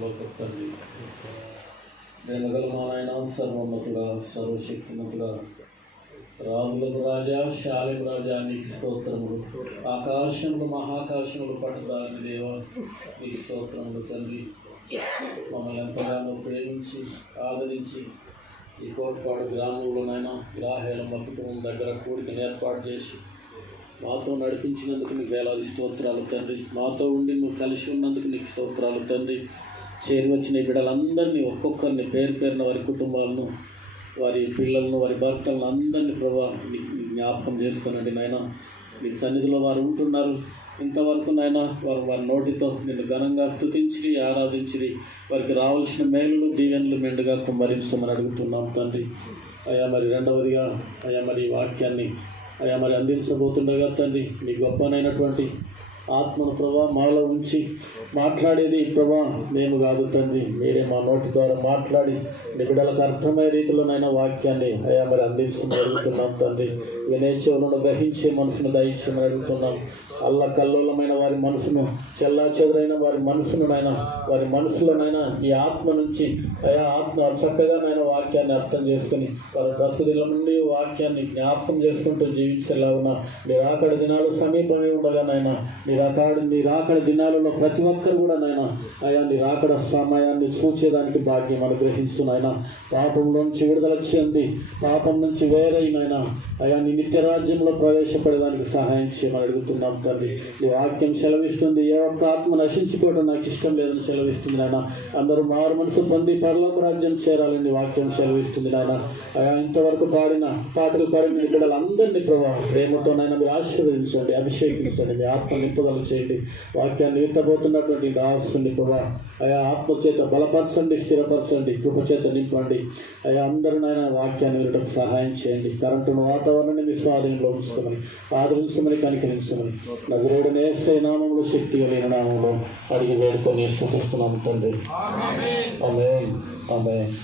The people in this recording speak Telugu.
పరలోక తండ్రి, ప్రేమగల మా నాయన, సర్వోన్నతుడా, సర్వశక్తిమంతుడా, రాజులకు రాజా, శాలికు రాజా, నీకు స్తోత్రములు. ఆకాశములు మహాకాశములు పట్టుదాని దేవా, నీకు స్తోత్రములు తండ్రి. మమ్మల్ని ఎంతగానో ప్రేమించి ఆదరించి ఈ కోట్పాడు గ్రామంలోనైనా గ్రాహేళమ్మ కుటుంబం దగ్గర కూడికను ఏర్పాటు చేసి మాతో నడిపించినందుకు నీకు వేలాది స్తోత్రాలు తండ్రి. మాతో ఉండి నువ్వు కలిసి ఉన్నందుకు నీకు స్తోత్రాలు తండ్రి. చేరి వచ్చిన బిడ్డలందరినీ ఒక్కొక్కరిని పేరు పేరున వారి కుటుంబాలను, వారి పిల్లలను, వారి భర్తలను అందరినీ ప్రభా జ్ఞాపకం చేసుకోనండి నాయన. నీ సన్నిధిలో వారు ఉంటున్నారు. ఇంతవరకు నాయన వారి నోటితో నిన్ను ఘనంగా స్తుతించి ఆరాధించి వారికి రావాల్సిన మేలులు దీవెనలు మెండుగా కుమ్మరించమని అడుగుతున్నాం తండ్రి. అయ్యా మరి రెండవదిగా అయ్యా మరి వాక్యాన్ని అయ్యా మరి అందించబోతుండగా తండ్రి, నీ గొప్పనైనటువంటి ఆత్మను ప్రభా మాలో ఉంచి మాట్లాడేది ప్రభా మేము కాదు తండ్రి, మీరే మా నోటి ద్వారా మాట్లాడి నీ బిడ్డలకు అర్థమయ్యే రీతిలోనైనా వాక్యాన్ని అయ్యా మరి అందించమని అడుగుతున్నాం తండ్రి. వినే చెవులను గ్రహించే మనసును దయచేయమని అడుగుతున్నాం. అల్లకల్లోలమైన వారి మనసును, చెల్లా చెదురైన వారి మనసునునైనా, వారి మనసులోనైనా ఈ ఆత్మ నుంచి అయా ఆత్మ చక్కగానైనా వాక్యాన్ని అర్థం చేసుకుని వారి బ్రతుకుదిల నుండి వాక్యాన్ని జ్ఞాపకం చేసుకుంటూ జీవించేలాగున నీ రాకడ దినాలు సమీపమే ఉండగానైనా నీ రాకడ దినాలలో ప్రతి ఒక్కరు కూడా నాయన అయా నీ రాకడ సమయాన్ని చూసేదానికి భాగ్యం అనుగ్రహిస్తున్నాయన. పాపం నుంచి విడుదల చెంది పాపం నుంచి వేరైనైనా అయా నీ నిత్య రాజ్యంలో ప్రవేశపడేదానికి సహాయం చేయమని అడుగుతున్నాం తండ్రి. నీ వాక్యం సెలవిస్తుంది, ఏ ఒక్క ఆత్మ నశించుకోవడం నాకు ఇష్టం లేదని సెలవిస్తుంది నాయన. అందరూ మారు మనసు పొంది పరలోక రాజ్యం చేరాలని వాక్యం సెలవిస్తుంది నాయన. అయా ఇంతవరకు పాటలు పాడిన బిడ్డలందరినీ ప్రభావ ప్రేమతోనైనా మీరు ఆశీర్వదించండి, అభిషేకించండి, మీ ఆత్మ నింపుదల చేయండి. వాక్యాన్ని విత్తబోతున్నటువంటి దాసుని ప్రభావ అయా ఆత్మ చేత బలపరచండి, స్థిరపరచండి, కృపచేత నింపండి. అయా అందరినైనా వాక్యాన్ని వినటకు సహాయం చేయండి. కరెంటును వాతావరణాన్ని మీ స్వాధీనంలో ఉంచుకోమని, ఆదరించమని, కనికరించమని నజరేయుడైన యేసయ్య నామములో, శక్తి కలిగిన నామములో అడిగి వేడుకొని స్తుతిస్తున్నాము తండ్రి. ఆమేన్, ఆమేన్.